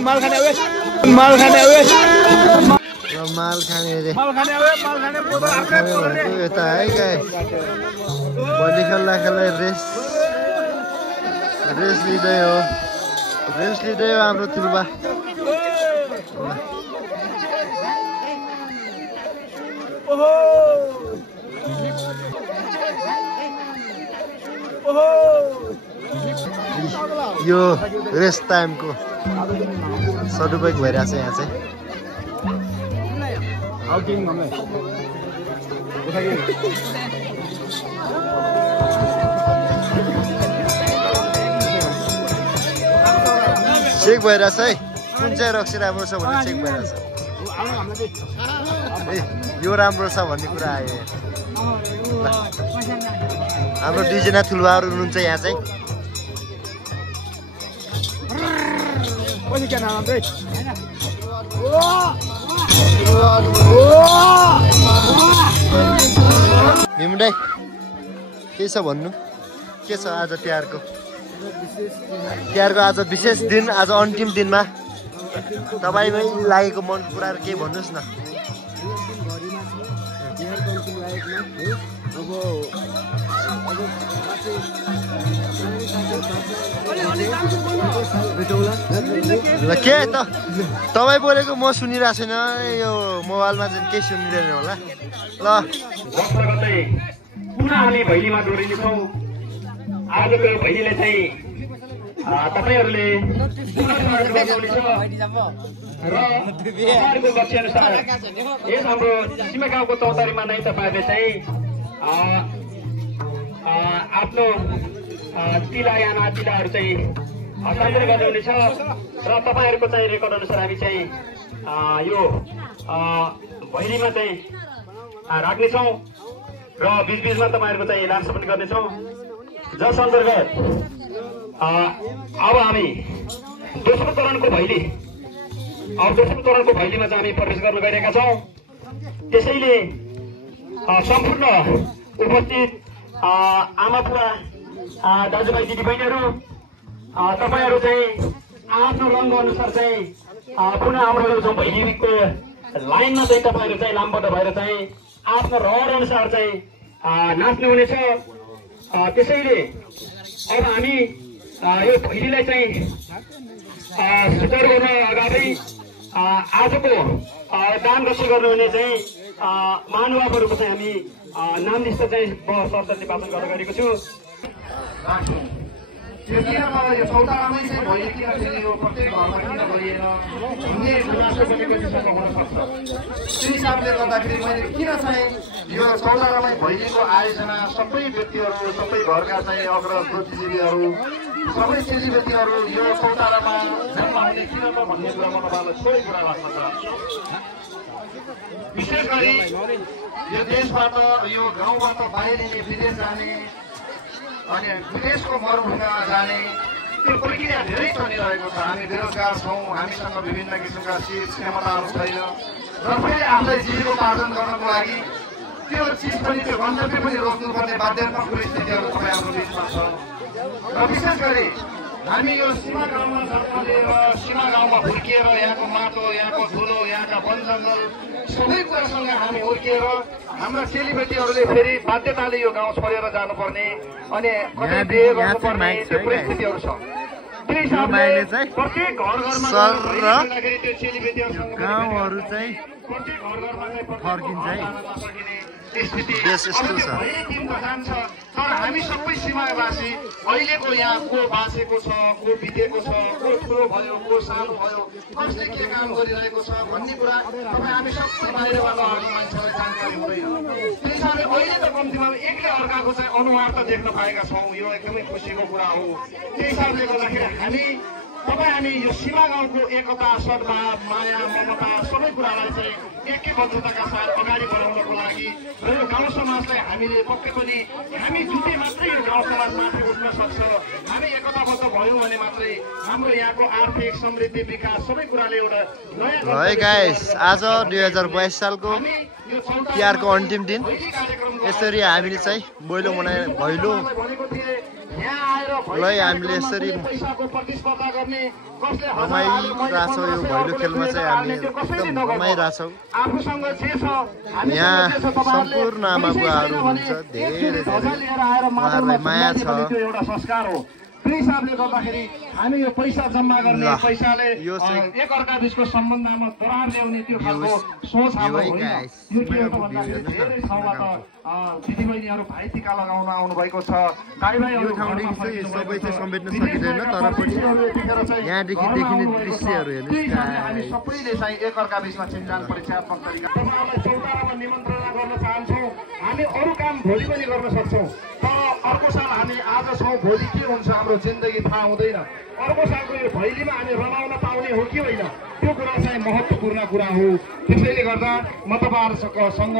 माल खाने माल खाने रे यता है गाइस बडी खेल्दा रेस लिँदै हो हाम्रो तुलबा यो रेस टाइमको सदुपयोग भइरहेछ यहाँ चाहिँ चेक भइरहेछ है कुन चाहिँ रक्सी राम्रो छ भन्ने चेक भइरहेछ यो राम्रो छ भन्ने कुरा आयो हाम्रो दुईजना ठुलबाहरू हुनुहुन्छ यहाँ चाहिँ भीमदाई के छ भन्नु के छ आज तिहारको आज विशेष दिन आज अन्तिम दिनमा तपाईमै लागेको मन कुराहरु के भन्नुस् न ल के त तपाई बोलेको म सुनिरा छैन यो मोबाइलमा चाहिँ के सुनिदैन होला ल पुनः हामी भैलीमा जोडिने छौं आजको भैलीले चाहिँ तपाईहरुले र सरकारको लक्ष्यअनुसार यस हाम्रो सीमा गाउँको चौतारीमा नै तपाईहरुले चाहिँ आफ्नो तिला या नातिलाहरु चाहिँ हस्तान्तरण गर्नुहुनेछ र तपाईहरुको चाहिँ रेकर्ड अनुसार हामी चाहिँ यो भैलीमा चाहिँ राख्ने छौं र बीचबीचमा तपाईहरुको चाहिँ लान्छ पनि गर्ने छौं जस अन्तर्गत अब हामी दोस्रो चरणको भैलीमा चाहिँ हामी प्रवेश गर्न गइरहेका छौं त्यसैले सम्पूर्ण उपस्थित आमा बुवा दाजुभाइ दिदीबहिनीहरु तपाईहरु चाहिँ आफ्नो रंग अनुसार चाहिँ पुनः हाम्रो यो भैलीको लाइनमा चाहिँ तपाईहरु चाहिँ लामबद्ध भएर चाहिँ आफ्नो रहर अनुसार चाहिँ नाच्नु हुनेछ त्यसैले अब हामी यो भैलीलाई चाहिँ सुचारु गर्न अगाडि आजको दान रक्षा गर्नुहुने चाहिँ महानुभावहरुको चाहिँ हामी नाम लिस्ट चाहिँ शब्द निपालन गर्न गएको छु यो चौतारामै चाहिँ भैली किन यो प्रत्येक घरमा किन गरिएन भन्ने गुनासो पनि हुन सक्छ त्यही हिसाबले गर्दाखेरि मैले किन चाहिँ यो चौतारामै भैलीको आयोजना सबै व्यक्तिहरू सबै घरका चाहिँ अग्र बुद्धिजीवीहरू सबै चेलीबेटीहरू यो चौतारामा जन्म हुने किन त भन्ने कुरा म तपाईलाई थोरै कुरा लाग्छ विशेष गरी यो देशबाट यो गाउँबाट बाहिर विदेश जाने अनि विदेशको मरुभूमिमा जाने त्यो प्रक्रिया धेरै चलिरहेको छ हामी बेरोजगार छौं हामीसँग विभिन्न किसिमका चिज क्षमताहरू छैन र फेरि आफूलाई जीविकोपार्जन गर्नको लागि त्यो चिज पनि त्यो गन्तव्य पनि रोक्नुपर्ने बाध्यतात्मक परिस्थितिहरू तपाईँ हाम्रो बिचमा छ र विशेष गरी हामी यो सीमा गाउँमा जन्म लिएर सीमा गाउँमा हुर्किएर यहाँको माटो यहाँको धुलो यहाँका वन जङ्गल सबै कुरासँग हामी हुर्किएर हाम्रा चेलीबेटीहरूले फेरि बाध्यताले यो गाउँ छोडेर जानुपर्ने अनि कतै बिहे गर्नुपर्ने त्यो परिस्थितिहरू छ त्यही हिसाबले प्रत्येक घर घरमा जाँदाखेरि त्यो चेलीबेटीहरूसँग गाउँहरू चाहिँ प्रत्येक घर घरमा फर्किन्छ है स्थिति यस्तो छ जान्छ तर हामी सबै सीमावासी अहिलेको यहाँ को बाँचेको छ को बितेको छ को ठुलो भयो को सानो भयो कसले के काम गरिरहेको छ भन्ने कुरा तपाईँ हामी सबै बाहिरबाट आएको मान्छेलाई जानकारी हुँदैन त्यही हिसाबले अहिले त कम्तीमा एकले अर्काको चाहिँ अनुहार त देख्न पाएका छौँ यो एकदमै खुसीको कुरा हो त्यही हिसाबले गर्दाखेरि हामी यो सीमा गाउँको एकता सद्भाव माया ममता सबै कुरालाई चाहिँ एकैबद्धताका साथ अगाडि बढाउनको लागि र यो गाउँ समाजलाई हामीले पक्कै पनि हामी जुटे मात्रै यो गाउँ समाज माथि उठ्न सक्छ हामी एकताबद्ध भयौँ भने मात्रै हाम्रो यहाँको आर्थिक समृद्धि विकास सबै कुराले एउटा नयाँ है गाइस आज 2022 सालको तिहारको अन्तिम दिन यसरी हामीले चाहिँ भैलो यहाँ आएर ल हामीले यसरी पैसाको प्रतिस्पर्धा गर्ने कसले रमाइरहेछौँ यो भैलो खेलमा चाहिँ हामी एकदम रमाइरहेछौँ आफूसँग जे छ यहाँ सम्पूर्ण आमा बुवाहरू हुनुहुन्छ धेरै उहाँहरूलाई माया छ एउटा संस्कार हो त्यो हिसाबले गर्दाखेरि हामी यो पैसा जम्मा गर्ने पैसाले एक अर्का बिचको सम्बन्धमा दरार ल्याउने त्यो खालको सोच हाम्रो होइन यो के हो भन्दाखेरि धेरै ठाउँमा त दिदीबहिनीहरू भाइ टिका लगाउन आउनु भएको छ दाइ भाइहरू सबै चाहिँ समेट्न सकिँदैन तर पनि यहाँदेखि देखिने दृश्यहरू हेर्नुहोस् हामी सबैले चाहिँ एक अर्का बिचमा चिन्जान परिचयात्मक तरिका तपाईँहरूलाई चौतारामा निमन्त्रणा गर्न चाहन्छौँ हामी अरू काम भोलि पनि गर्न सक्छौँ तर अर्को साल हामी आज छौँ भोलि के हुन्छ हाम्रो जिन्दगी थाहा हुँदैन अर्को सालको यो भैलीमा हामी रमाउन पाउने हो कि होइन त्यो कुरा चाहिँ महत्त्वपूर्ण कुरा हो त्यसैले गर्दा म तपाईँहरूसँग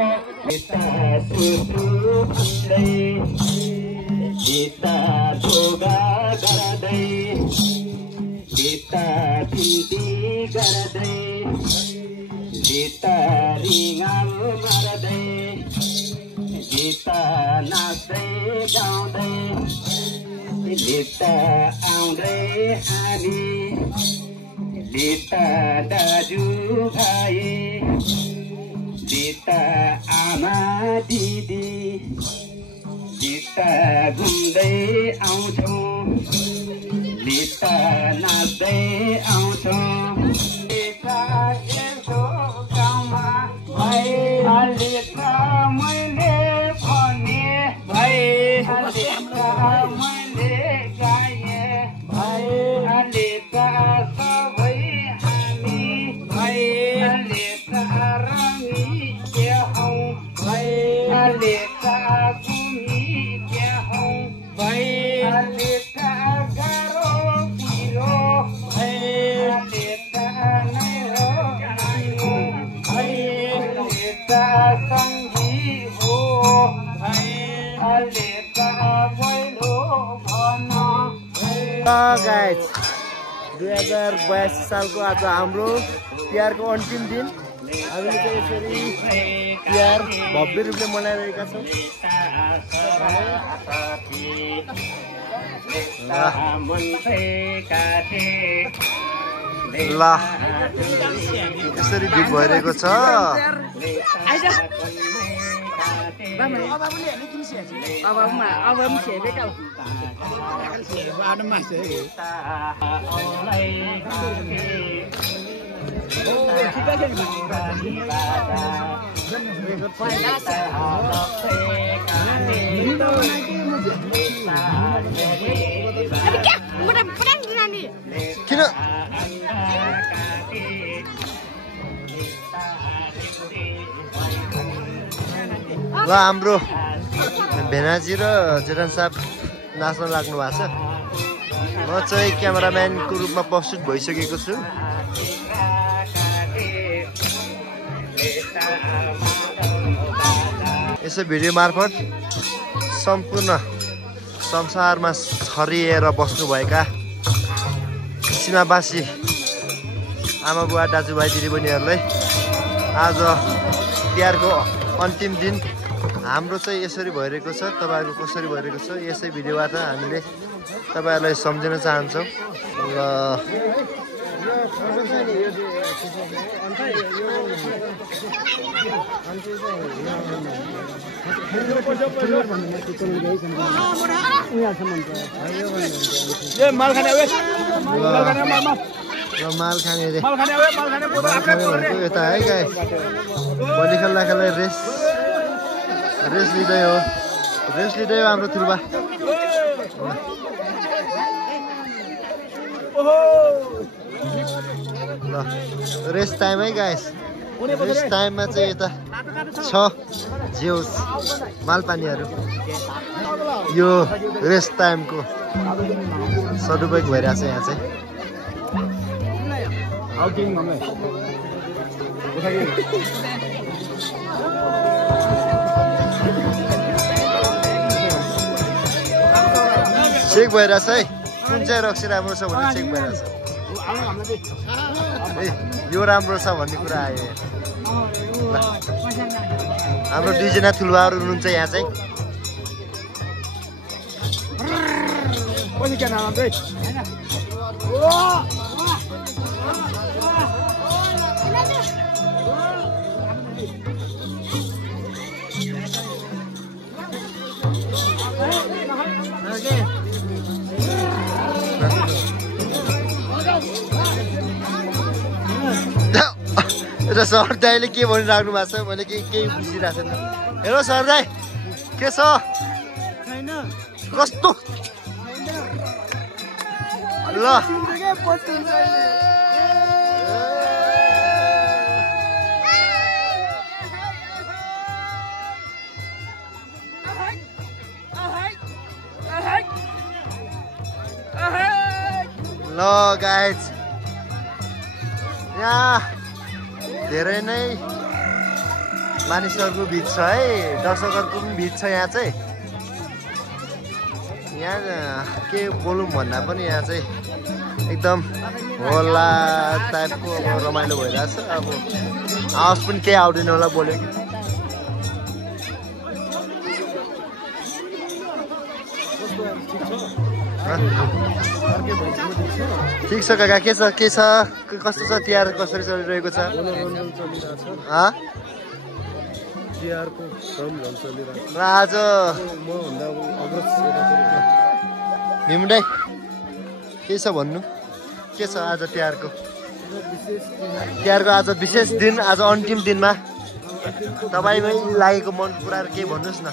नाच्दै गाउँदै लिप्त आउँदै हामी लिप्त दाजु भाइ लिप्त आमा दिदी लिप्त घुम्दै आउँछौँ लिप्त नाच्दै आउँछौँ गाउँमा लिप्त मैले भने मैले गाएँ लिप्त सबै हामी लिप्त रङ्गी के हौ लिप्त घुमी के हौ लिप्त गाह्रो पिरो लिप्त नै हो लिप्त सङ्गी हो लिप्त पहिलो भन गाइस 2082 सालको आज हाम्रो तिहारको अन्तिम दिन हामीले चाहिँ यसरी तिहार भव्य रूपले मनाइरहेका छौँ ल यसरी गीत भइरहेको छ किन ल हाम्रो भेनाजी र जेठन साहब नाच्न लाग्नु भएको छ म चाहिँ क्यामेराम्यानको रूपमा प्रस्तुत भइसकेको छु यसो भिडियो मार्फत सम्पूर्ण संसारमा छरिएर बस्नुभएका सीमावासी आमा बुवा दाजुभाइ दिदीबहिनीहरूलाई आज तिहारको अन्तिम दिन हाम्रो चाहिँ यसरी भइरहेको छ तपाईँहरूको कसरी भइरहेको छ यसै भिडियोबाट हामीले तपाईँहरूलाई सम्झिन चाहन्छौँ र माल खाने भनेको यता है गाई भोलि खेल्दा रेस लिँदै हो हाम्रो थुर्बा ल रेस टाइम है गाइस रेस टाइममा चाहिँ यता छ जेउस मालपानीहरू यो रेस टाइमको सदुपयोग भइरहेछ यहाँ चाहिँ चेक भइरहेछ है कुन चाहिँ रक्सी राम्रो छ भने चेक भइरहेछ ए यो राम्रो छ भन्ने कुरा आयो हाम्रो दुईजना ठुलबाहरू हुनुहुन्छ यहाँ चाहिँ पछि के नाम चाहिँ र सर दाइले के भनिराख्नु भएको छ मैले केही बुझिरहेको छैन हेलो सर दाइ के छ कस्तो ल ल गाइज यहाँ धेरै नै मानिसहरूको भिड छ है दर्शकहरूको पनि भिड छ यहाँ चाहिँ यहाँ के बोलौँ भन्दा पनि यहाँ चाहिँ एकदम होला टाइपको अब रमाइलो भइरहेछ अब आवाज पनि केही आउँदैन होला बोल्यो कि ठिक छ काका के छ कस्तो छ तिहार कसरी चलिरहेको छ र आज भीमदाई के छ भन्नु के छ आज तिहारको आज विशेष दिन आज अन्तिम दिनमा तपाईँमै लागेको मन कुराहरू केही भन्नुहोस् न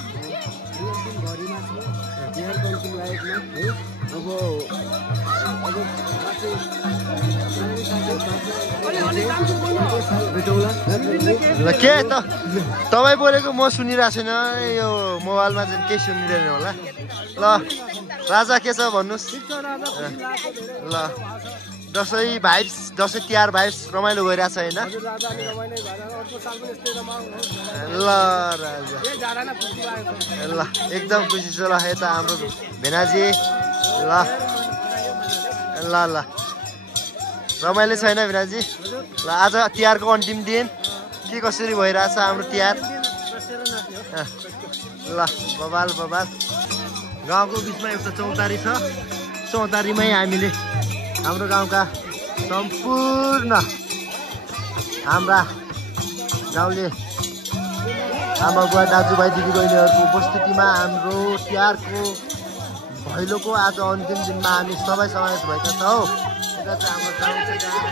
ल के त तपाईँ बोलेको म सुनिरहेको छैन यो मोबाइलमा चाहिँ केही सुनिँदैन होला ल राजा के छ भन्नुहोस् ल दसैँ भाइब्स दसैँ तिहार भाइब्स रमाइलो भइरहेछ होइन ल राजा ल एकदम खुसी छ ल यता हाम्रो भेनाजी ल ल ल रमाइलो छैन भेनाजी ल आज तिहारको अन्तिम दिन के कसरी भइरहेछ हाम्रो तिहार ल बबाल गाउँको बिचमा एउटा चौतारी छ चौतारीमै हामीले हाम्रो गाउँका सम्पूर्ण हाम्रा गाउँले आमा बुवा दाजुभाइ दिदीबहिनीहरूको उपस्थितिमा हाम्रो तिहारको भैलोको आज अन्तिम दिनमा हामी सबै समावेश भएका छौँ यता चाहिँ हाम्रो गाउँ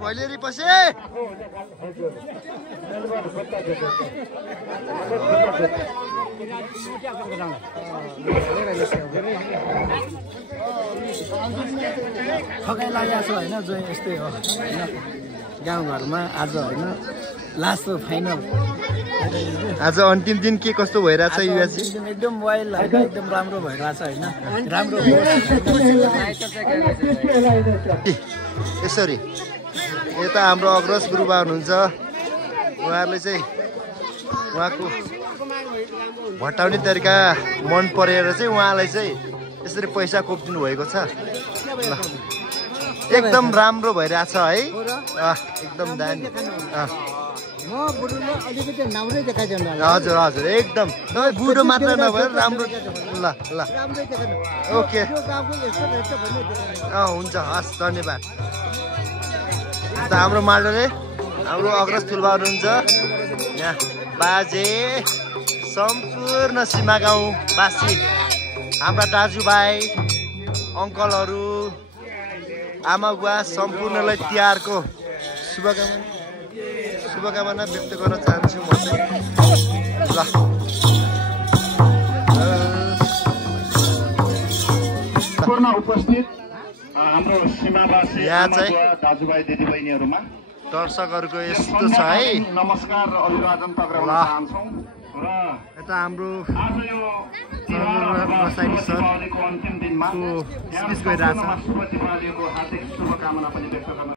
भैलेरी पछि ठगाइ लागेको छ होइन जो यस्तै हो होइन गाउँघरमा आज होइन लास्ट फाइनल आज अन्तिम दिन के कस्तो भइरहेछ युवाजी एकदम मोबाइल होइन एकदम राम्रो भइरहेछ होइन राम्रो यसरी यता हाम्रो अग्रज गुरुबा हुनुहुन्छ उहाँहरूले चाहिँ उहाँको भट्टाउने तरिका मन परेर चाहिँ उहाँलाई चाहिँ यसरी पैसा कोपिदिनु भएको छ ल एकदम राम्रो भइरहेछ है एकदम दामी हजुर हजुर एकदम तपाईँ बुढो मात्र नभएर राम्रो ल ल ओके हुन्छ हस् धन्यवाद हाम्रो माडले हाम्रो अग्रज ठुलबा हुनुहुन्छ यहाँ बाजे सम्पूर्ण सम्पूर्ण सीमा गाउँवासी हाम्रा दाजुभाइ अङ्कलहरू आमा बुवा सम्पूर्णलाई तिहारको शुभकामना व्यक्त गर्न चाहन्छु म चाहिँ ल पूर्ण उपस्थित हाम्रो सीमावासी यहाँ चाहिँ दाजुभाइ दिदीबहिनीहरूमा दर्शकहरूको यस्तो छ है नमस्कार र अभिवादन टक्राउन चाहन्छौँ र यता हाम्रो आज यो सरको अन्तिम दिनमा स्पिच गरिरहेछ शुभ दीपावलीको हार्दिक शुभकामना पनि व्यक्त गर्न